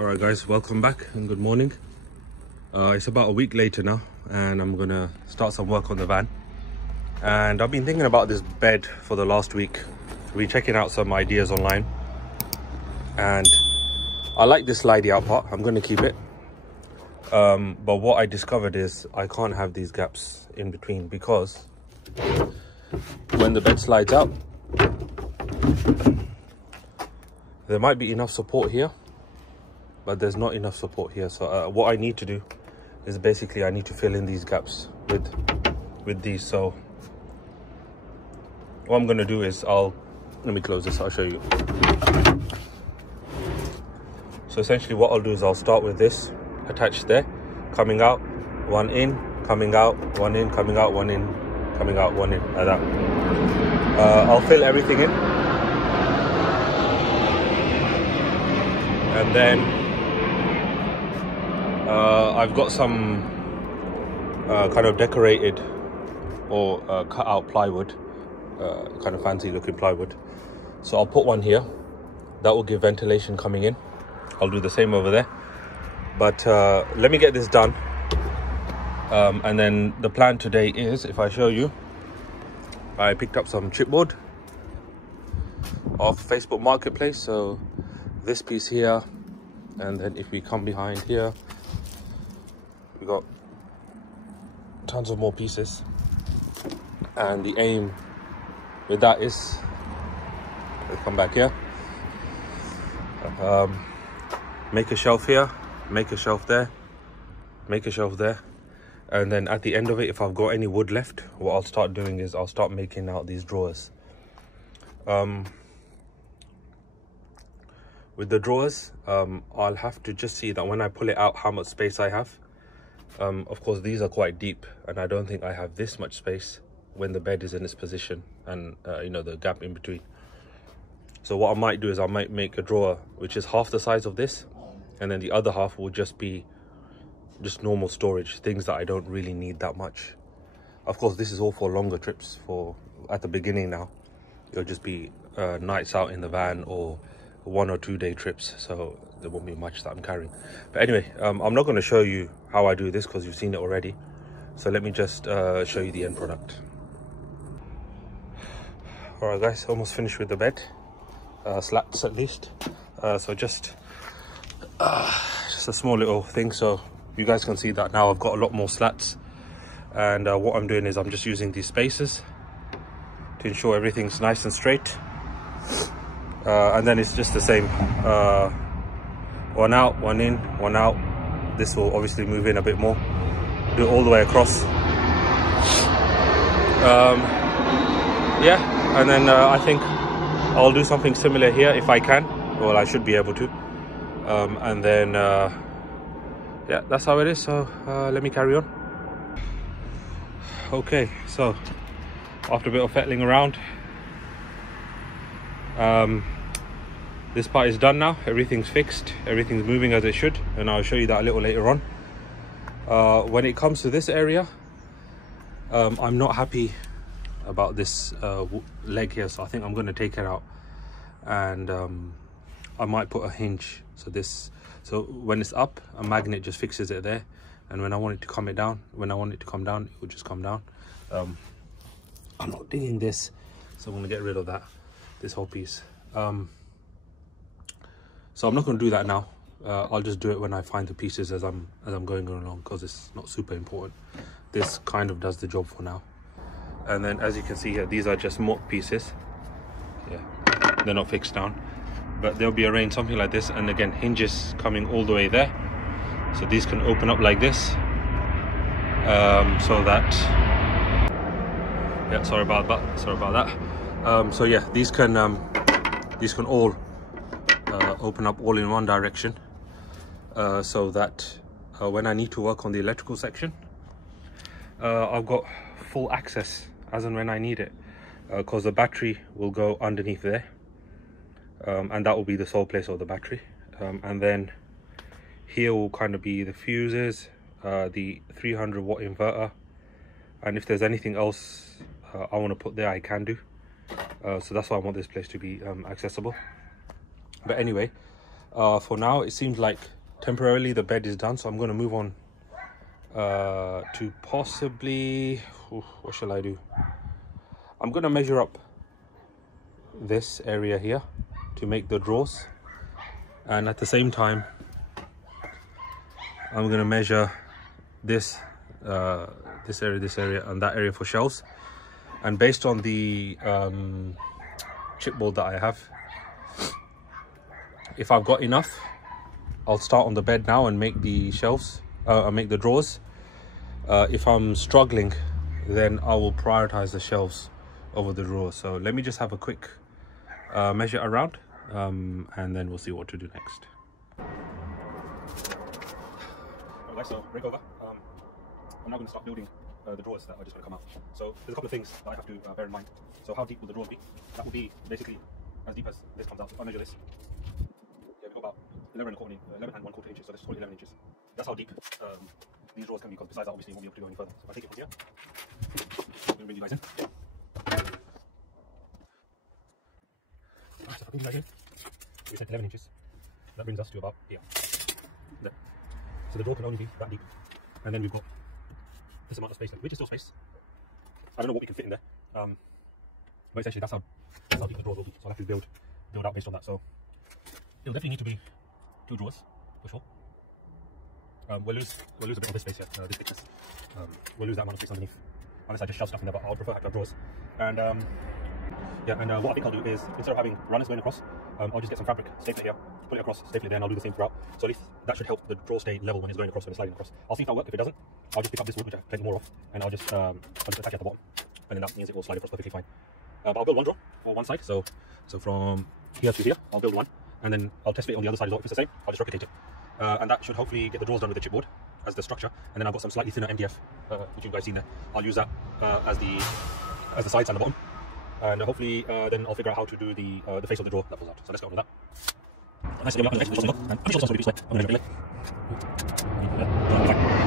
Alright guys, welcome back and good morning. It's about a week later now and I'm gonna start some work on the van. And I've been thinking about this bed for the last week. I've been checking out some ideas online and I like this slidey out part. I'm gonna keep it. But what I discovered is I can't have these gaps in between because when the bed slides out, there might be enough support here, but there's not enough support here. So what I need to do is basically I need to fill in these gaps with these. So what I'm going to do is let me close this, I'll show you. So essentially what I'll do is I'll start with this attached there, coming out, one in, coming out, one in, coming out, one in, coming out, one in, like that. I'll fill everything in. And then I've got some kind of decorated or cut out plywood, kind of fancy looking plywood. So I'll put one here. That will give ventilation coming in. I'll do the same over there. But let me get this done. And then the plan today is, if I show you, I picked up some chipboard off Facebook Marketplace. So this piece here, and then if we come behind here, we got tons of more pieces. And the aim with that is, let's come back here, make a shelf here, make a shelf there, make a shelf there, and then at the end of it, if I've got any wood left, what I'll start doing is I'll start making out these drawers. With the drawers, I'll have to just see that when I pull it out how much space I have. Of course, these are quite deep and I don't think I have this much space when the bed is in its position and you know, the gap in between. So what I might do is I might make a drawer which is half the size of this, and then the other half will just be just normal storage, things that I don't really need that much. Of course, this is all for longer trips. For at the beginning now, it'll just be nights out in the van or 1 or 2 day trips, so there won't be much that I'm carrying. But anyway, I'm not going to show you how I do this because you've seen it already. So let me just show you the end product. Alright guys, almost finished with the bed, slats at least. So just a small little thing so you guys can see that now I've got a lot more slats. And what I'm doing is I'm just using these spacers to ensure everything's nice and straight. And then it's just the same, one out, one in, one out. This will obviously move in a bit more, do it all the way across. Yeah, and then I think I'll do something similar here if I can. Well, I should be able to. And then yeah, that's how it is. So let me carry on. Okay, so after a bit of fettling around, this part is done now. Everything's fixed, everything's moving as it should, and I'll show you that a little later on. When it comes to this area, I'm not happy about this leg here, so I think I'm going to take it out, and I might put a hinge. So when it's up, a magnet just fixes it there, and when I want it to come down, it will just come down. I'm not digging this, so I'm going to get rid of this whole piece. So I'm not going to do that now. I'll just do it when I find the pieces as I'm going along, because it's not super important. This kind of does the job for now. And then as you can see here, these are just mock pieces. Yeah, they're not fixed down, but they'll be arranged something like this. And again, hinges coming all the way there, so these can open up like this, so that, yeah, sorry about that. So yeah, these can all open up all in one direction, so that when I need to work on the electrical section, I've got full access as and when I need it, because the battery will go underneath there, and that will be the sole place of the battery. And then here will kind of be the fuses, the 300 watt inverter, and if there's anything else I want to put there, I can do. So that's why I want this place to be accessible. But anyway, For now, it seems like temporarily the bed is done, so I'm going to move on to possibly, what shall I do? I'm going to measure up this area here to make the drawers, and at the same time I'm going to measure this this area and that area for shelves. And based on the chipboard that I have, if I've got enough, I'll start on the bed now and make the shelves, I'll make the drawers. If I'm struggling, then I will prioritize the shelves over the drawers. So let me just have a quick measure around, and then we'll see what to do next. Alright, so break over. I'm now going to start building the drawers that are just going to come out. So there's a couple of things that I have to bear in mind. So how deep will the drawers be? That will be basically as deep as this comes out. If I measure this, yeah, we've got about 11 and 1/4 inches, so let's call it 11 inches. That's how deep these drawers can be, because besides that, obviously, you won't be able to go any further. So if I take it from here, I'm going to bring you guys in. Alright, so if I bring you guys in, we said 11 inches. That brings us to about here. There. So the drawer can only be that deep. And then we've got this amount of space, which is still space. I don't know what we can fit in there, but essentially that's how deep the drawers will be. So I'll have to build out based on that. So it'll definitely need to be 2 drawers for sure. We'll lose a bit of this space here, this thickness. We'll lose that amount of space underneath, unless I just shove stuff in there. But I'll prefer to have drawers. And yeah, and what I think I'll do is, instead of having runners going across, I'll just get some fabric, staple it here, put it across, staple it there, and I'll do the same throughout. So at least that should help the drawer stay level when it's going across, when it's sliding across. I'll see if that'll work. If it doesn't, I'll just pick up this wood, which I have plenty more of, and I'll just attach it at the bottom, and then that means it will slide across perfectly fine. But I'll build one drawer for one side, so from here to here, I'll build one, and then I'll test fit on the other side as well. If it's the same, I'll just replicate it, and that should hopefully get the drawers done with the chipboard as the structure. And then I've got some slightly thinner MDF, which you guys seen there. I'll use that as the sides and the bottom. And hopefully then I'll figure out how to do the face of the drawer that pulls out. So let's go on with that. Nice, I'm going to this way. I'm going to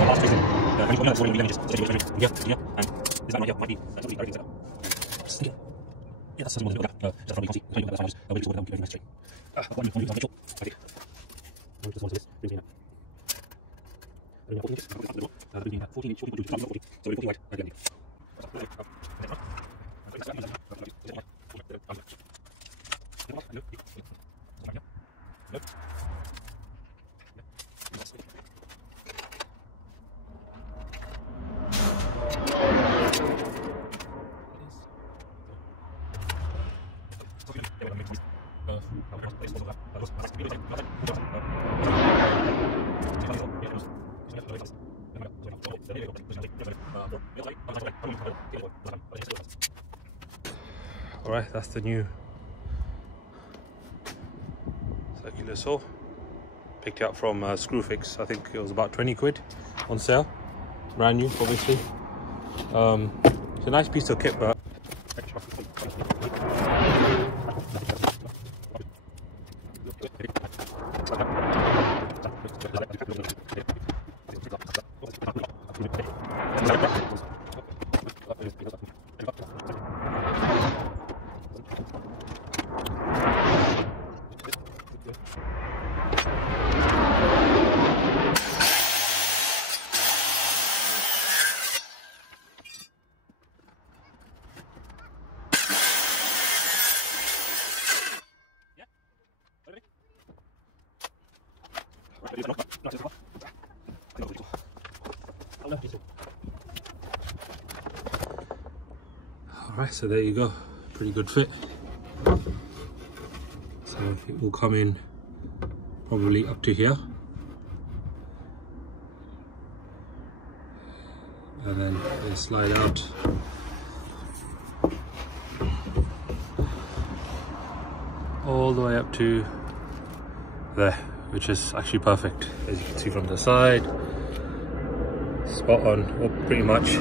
last facing. When you 11 inches, so here, and this one here might be totally directly set up. Yeah, that's something just probably can't see. That's fine. I'll keep everything nice straight. One Mitchell. Okay. Just one to this. Brings me in. I don't know, 14 inches. Brings me in 14 inches. 40. So we're 14 wide. Again. Alright, that's the new circular saw. Picked it up from Screwfix. I think it was about 20 quid on sale. Brand new, obviously. It's a nice piece of kit, but alright, so there you go. Pretty good fit. So it will come in probably up to here, and then they slide out. All the way up to there, which is actually perfect, as you can see from the side. Spot on, well, pretty much.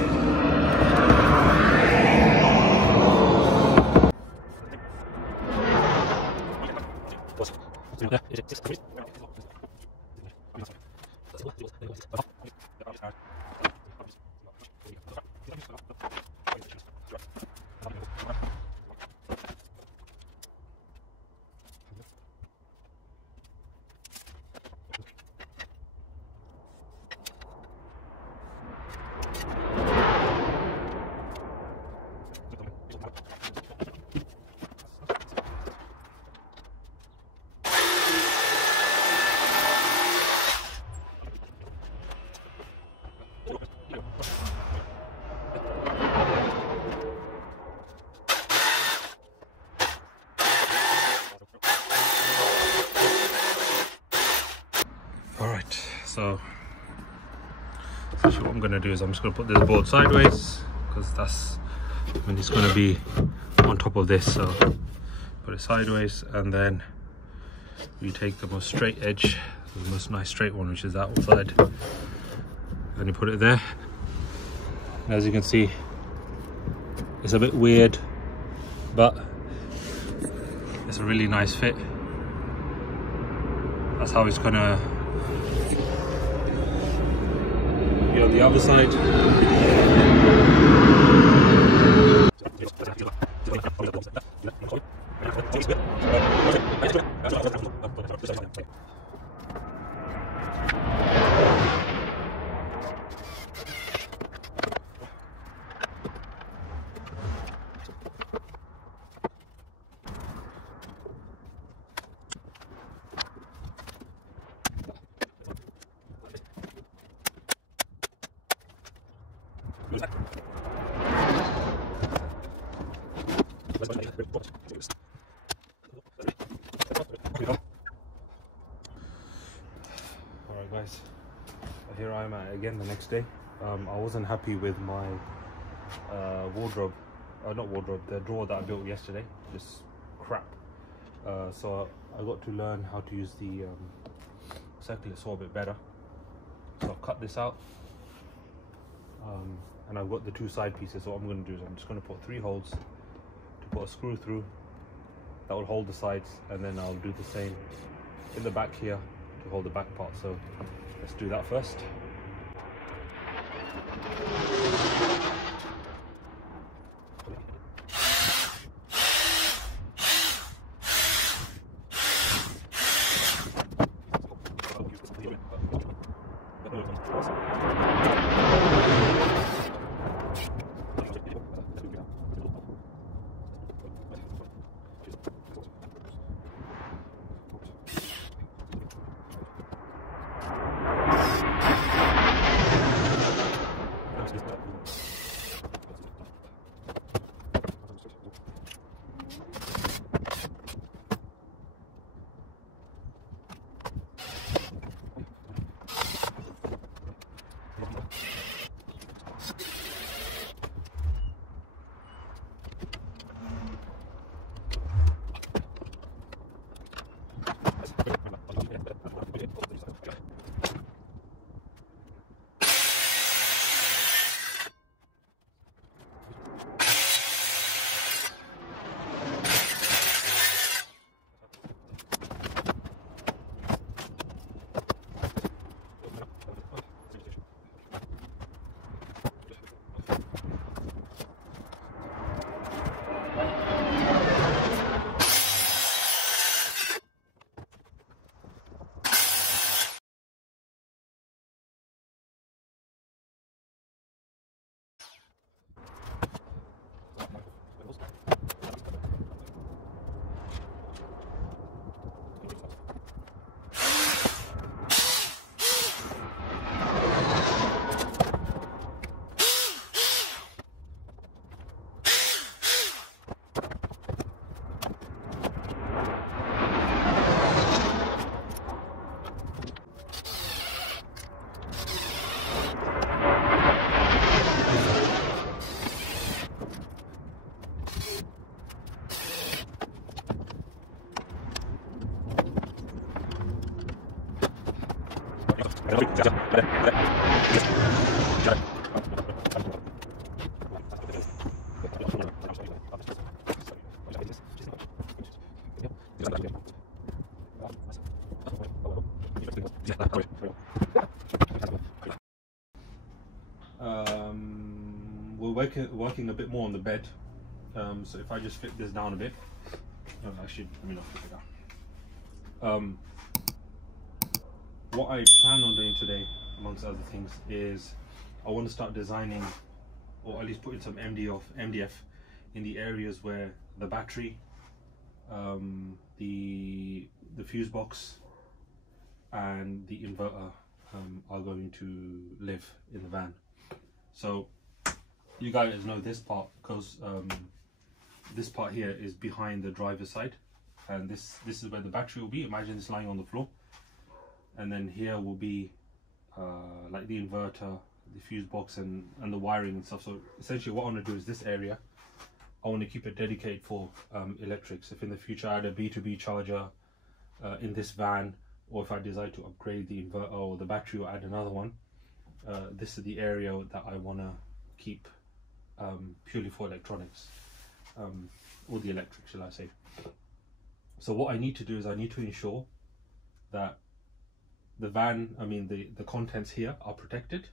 All right, so actually what I'm going to do is I'm just going to put this board sideways, because that's when it's going to be on top of this. So put it sideways, and then we take the most straight edge, the most nice straight one, which is that side, and you put it there. And as you can see, it's a bit weird, but it's a really nice fit. That's how it's gonna be on the other side. Alright guys, here I am at again the next day. I wasn't happy with my wardrobe, not wardrobe, the drawer that I built yesterday, just crap. So I got to learn how to use the circular saw a bit better. So I've cut this out, and I've got the two side pieces. So what I'm going to do is I'm just going to put 3 holes to put a screw through that will hold the sides, and then I'll do the same in the back here to hold the back part. So let's do that first. We're working a bit more on the bed, so if I just fit this down a bit, actually let me not fit it down. What I plan on doing today, amongst other things, is I want to start designing, or at least putting some MDF in the areas where the battery, the fuse box and the inverter are going to live in the van. So you guys know this part, because this part here is behind the driver's side, and this is where the battery will be. Imagine this lying on the floor. and then here will be like the inverter, the fuse box, and the wiring and stuff. So essentially what I want to do is this area, I want to keep it dedicated for electrics. If in the future I had a B2B charger in this van, or if I decide to upgrade the inverter or the battery or add another one, this is the area that I want to keep purely for electronics, or the electric, shall I say. So what I need to do is I need to ensure that the van, I mean the contents here are protected.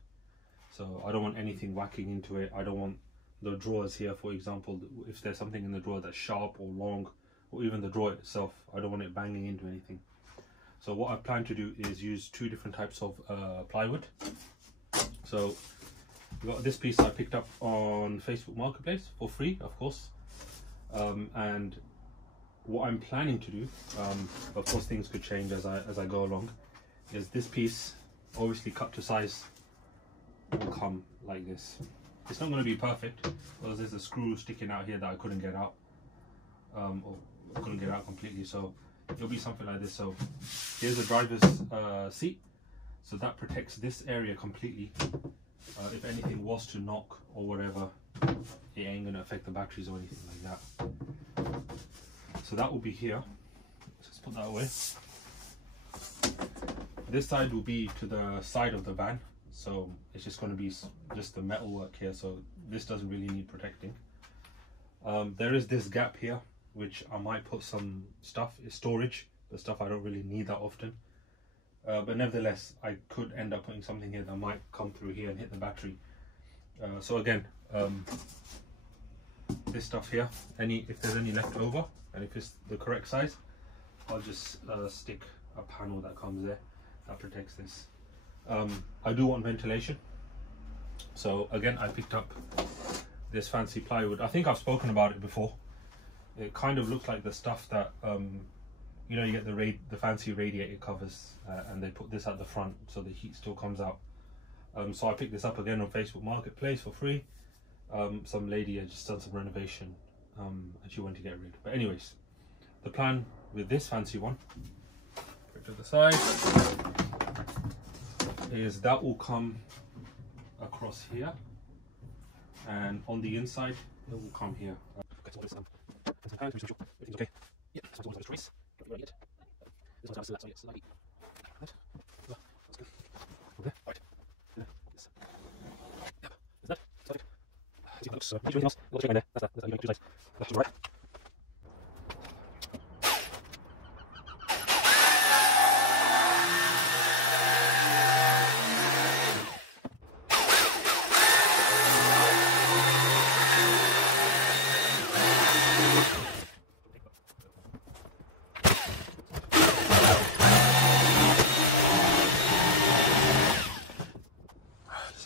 So I don't want anything whacking into it. I don't want the drawers here, for example, if there's something in the drawer that's sharp or long, or even the drawer itself, I don't want it banging into anything. So what I plan to do is use two different types of plywood. So we got this piece I picked up on Facebook Marketplace for free, of course, and what I'm planning to do, of course things could change as I go along, is this piece, obviously cut to size, will come like this. It's not going to be perfect because there's a screw sticking out here that I couldn't get out, or couldn't get out completely, so it'll be something like this. So here's the driver's seat, so that protects this area completely. If anything was to knock or whatever, it ain't going to affect the batteries or anything like that. So that will be here. Let's just put that away. This side will be to the side of the van, so it's just going to be just the metal work here, so this doesn't really need protecting. There is this gap here which I might put some stuff, it's storage, the stuff I don't really need that often, but nevertheless I could end up putting something here that might come through here and hit the battery. So again, this stuff here, if there's any left over and if it's the correct size, I'll just stick a panel that comes there that protects this. I do want ventilation, so again I picked up this fancy plywood. I think I've spoken about it before. It kind of looks like the stuff that you know, you get the fancy radiator covers, and they put this at the front so the heat still comes out. So I picked this up again on Facebook Marketplace for free. Some lady had just done some renovation, and she wanted to get rid. But anyways, the plan with this fancy one, put it to the side, is that will come across here, and on the inside it will come here. Everything's okay. Yeah, this one's on the trace. Don't worry yet. This one's still that, so yes, lovely. That. That's good. Okay, alright. Yes. Yep. Is that? That's it. See if that looks. Anything else? Got the chicken in there. That's that. That's that. You make two sides. That's right.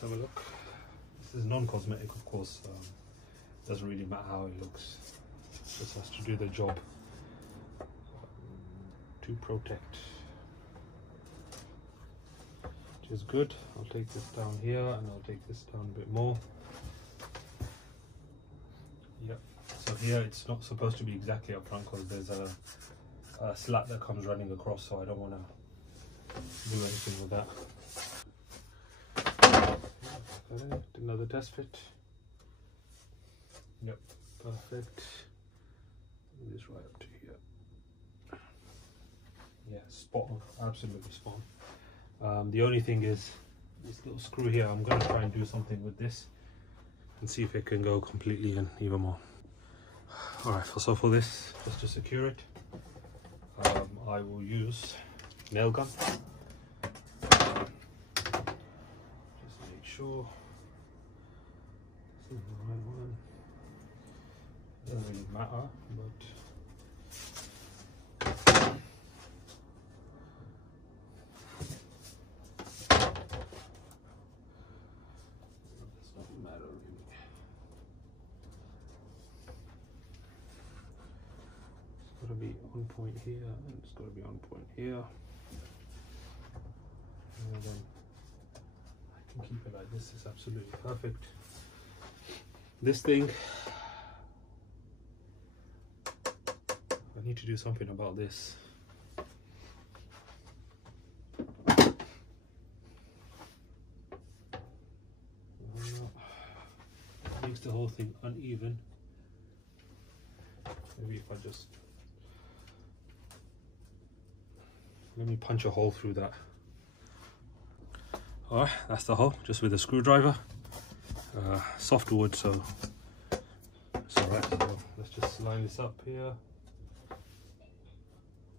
Have a look. This is non-cosmetic, of course. Doesn't really matter how it looks. Just has to do the job to protect, which is good. I'll take this down here, and I'll take this down a bit more. Yep. So here it's not supposed to be exactly up front because there's a slat that comes running across, so I don't want to do anything with that. Another test fit. Yep, perfect. This right up to here. Yeah, spot on, absolutely spot on. The only thing is this little screw here. I'm going to try and do something with this and see if it can go completely and even more. All right, so for this, just to secure it, I will use nail gun. Just make sure this is the right one. Doesn't really matter, but it doesn't matter really. It's got to be on point here, and it's got to be on point here, and then I can keep it like this. It's absolutely perfect. This thing, I need to do something about this. I nothing uneven. Maybe if I just, let me punch a hole through that. Alright, that's the hole, just with a screwdriver. Soft wood, so it's alright. So let's just line this up here.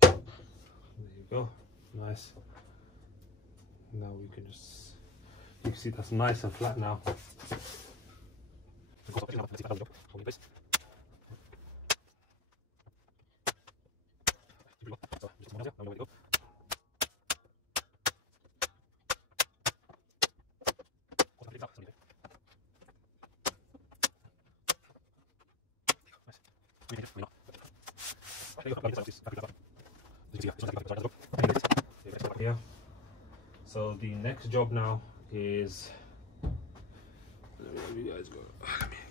There you go, nice. Now we can just, you can see that's nice and flat now. Yeah. So the next job now is, let me get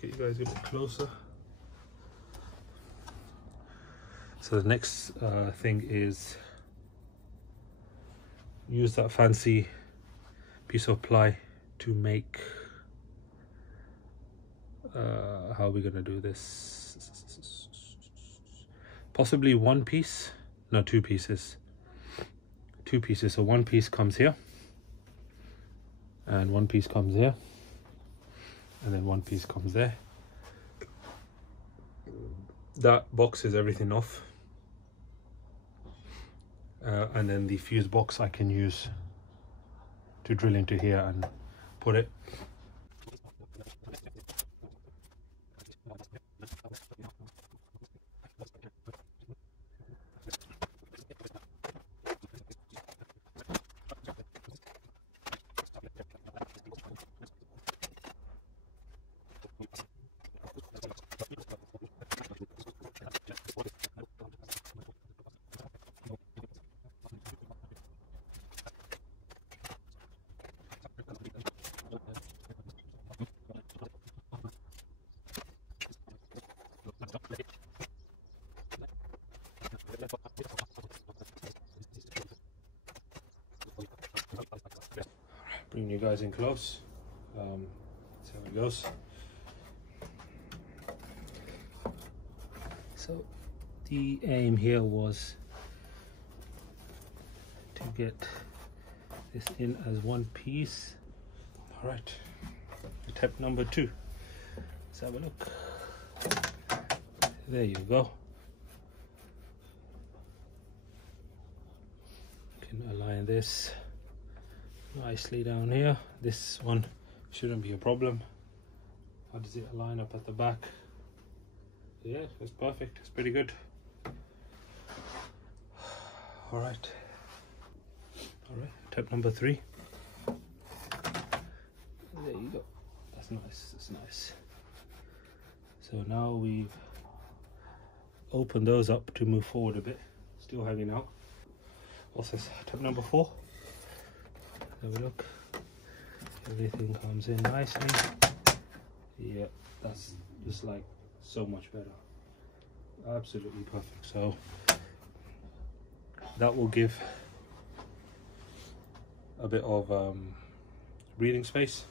you guys a bit closer. So the next thing is use that fancy piece of ply to make, how are we gonna do this? Possibly one piece, no, two pieces. Two pieces, so one piece comes here, and one piece comes here, and then one piece comes there. That boxes everything off. And then the fuse box I can use to drill into here and put it. Bring you guys in close. See how it goes. So the aim here was to get this in as one piece. All right, step number 2. Let's have a look. There you go. You can align this nicely down here. This one shouldn't be a problem. How does it align up at the back? Yeah, it's perfect. It's pretty good. All right, tip number 3. There you go. That's nice. That's nice. So now we've opened those up to move forward a bit. Still hanging out. What's this? Tip number 4. Have a look. Everything comes in nicely. Yeah, that's just like so much better. Absolutely perfect. So that will give a bit of breathing space.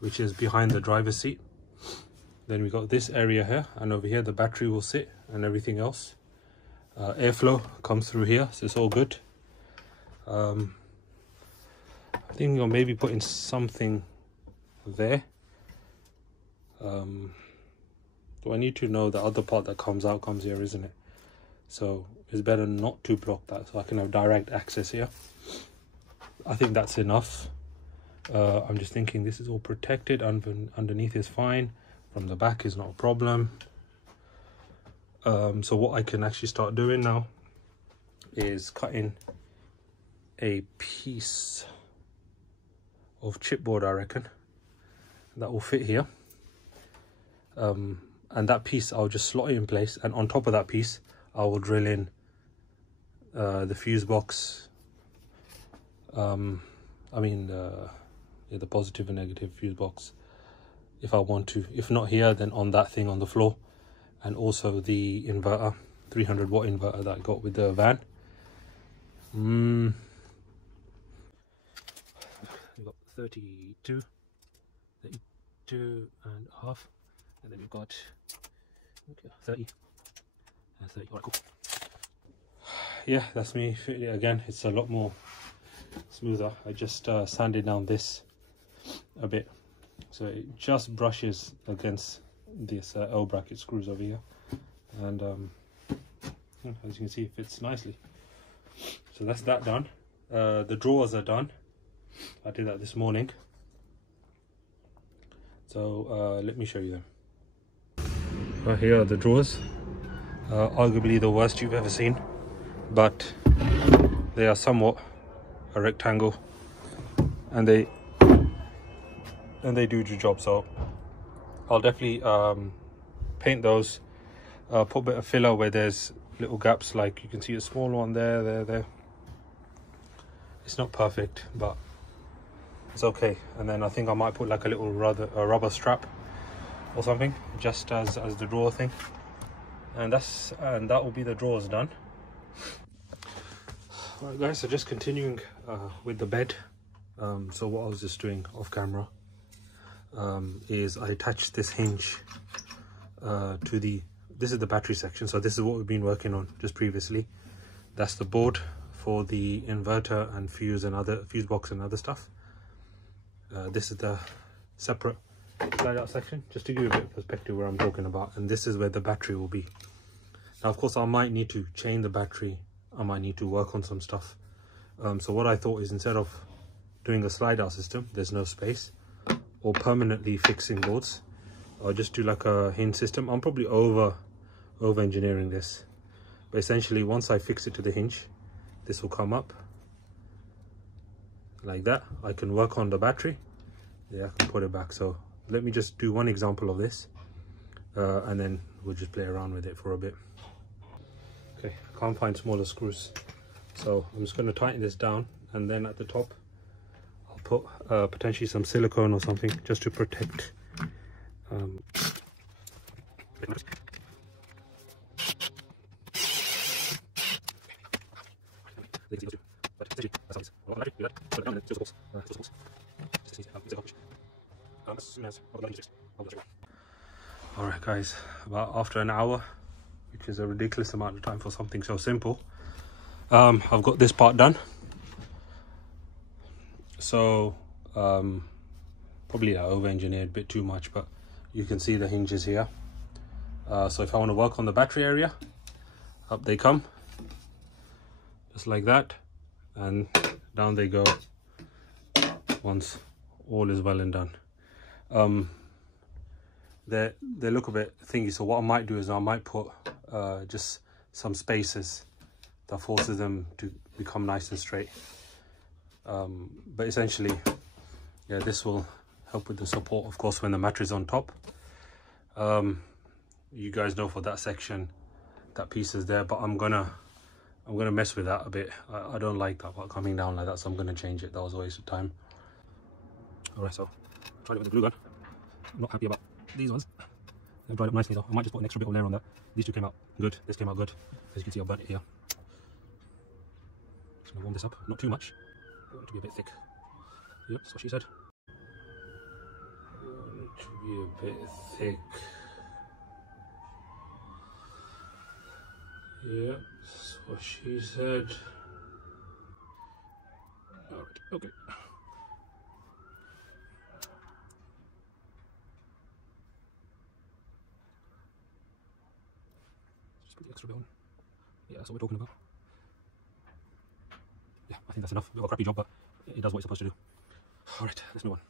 Which is behind the driver's seat. Then we got this area here, and over here the battery will sit and everything else. Airflow comes through here, so it's all good. I think I'll maybe put in something there. Do I need to know the other part that comes out comes here, isn't it? So it's better not to block that, so I can have direct access here. I think that's enough. I'm just thinking this is all protected. Underneath is fine. From the back is not a problem. So what I can actually start doing now is cutting a piece of chipboard, I reckon, that will fit here. And that piece I'll just slot it in place, and on top of that piece I will drill in the fuse box. The positive and negative fuse box, if I want to. If not here, then on that thing on the floor. And also the inverter, 300 watt inverter that I got with the van. We've got 32 and a half, and then we've got 30 and 30. All right, cool. Yeah, that's me fitting it again. It's a lot more smoother. I just sanded down this a bit, so it just brushes against this L bracket screws over here, and yeah, as you can see, it fits nicely. So that's that done. The drawers are done. I did that this morning. So let me show you them. Here are the drawers. Arguably the worst you've ever seen, but they are somewhat a rectangle, and they do the job. So I'll definitely paint those, put a bit of filler where there's little gaps, like you can see a small one there. It's not perfect, but it's okay. And then I think I might put like a little rubber strap or something, just as the drawer thing, and that will be the drawers done. Right guys, so just continuing with the bed. So what I was just doing off camera is I attached this hinge to this is the battery section. So this is what we've been working on just previously. That's the board for the inverter and fuse box and other stuff. This is the separate slide out section, just to give you a bit of perspective where I'm talking about. And this is where the battery will be. Now of course I might need to chain the battery, I might need to work on some stuff. So what I thought is, instead of doing a slide out system, there's no space, or permanently fixing boards, I'll just do like a hinge system. I'm probably over engineering this, but essentially once I fix it to the hinge, this will come up like that. I can work on the battery, yeah, I can put it back. So let me just do one example of this, and then we'll just play around with it for a bit. Okay, I can't find smaller screws, so I'm just going to tighten this down, and then at the top I'll put potentially some silicone or something, just to protect Alright guys, about after an hour, which is a ridiculous amount of time for something so simple, I've got this part done. So probably I over-engineered a bit too much, but you can see the hinges here. So if I want to work on the battery area, up they come, just like that, and down they go once all is well and done. They look a bit thingy, so what I might do is I might put just some spaces that forces them to become nice and straight. But essentially, yeah, this will help with the support, of course, when the mattress is on top. You guys know for that section, that piece is there, but I'm gonna mess with that a bit. I don't like that part coming down like that, so I'm gonna change it. That was a waste of time. All right, so I tried it with the glue gun. I'm not happy about these ones. They've dried up nicely though. I might just put an extra bit of layer on that. These two came out good. This came out good. As you can see, I've burnt it here. Just gonna warm this up. Not too much. I want it to be a bit thick. Yep, that's what she said. I want it to be a bit thick. Yep, that's what she said. Alright, okay. Just put the extra bit on. Yeah, that's what we're talking about. Yeah, I think that's enough. A bit of a crappy job, but it does what it's supposed to do. Alright, let's move on.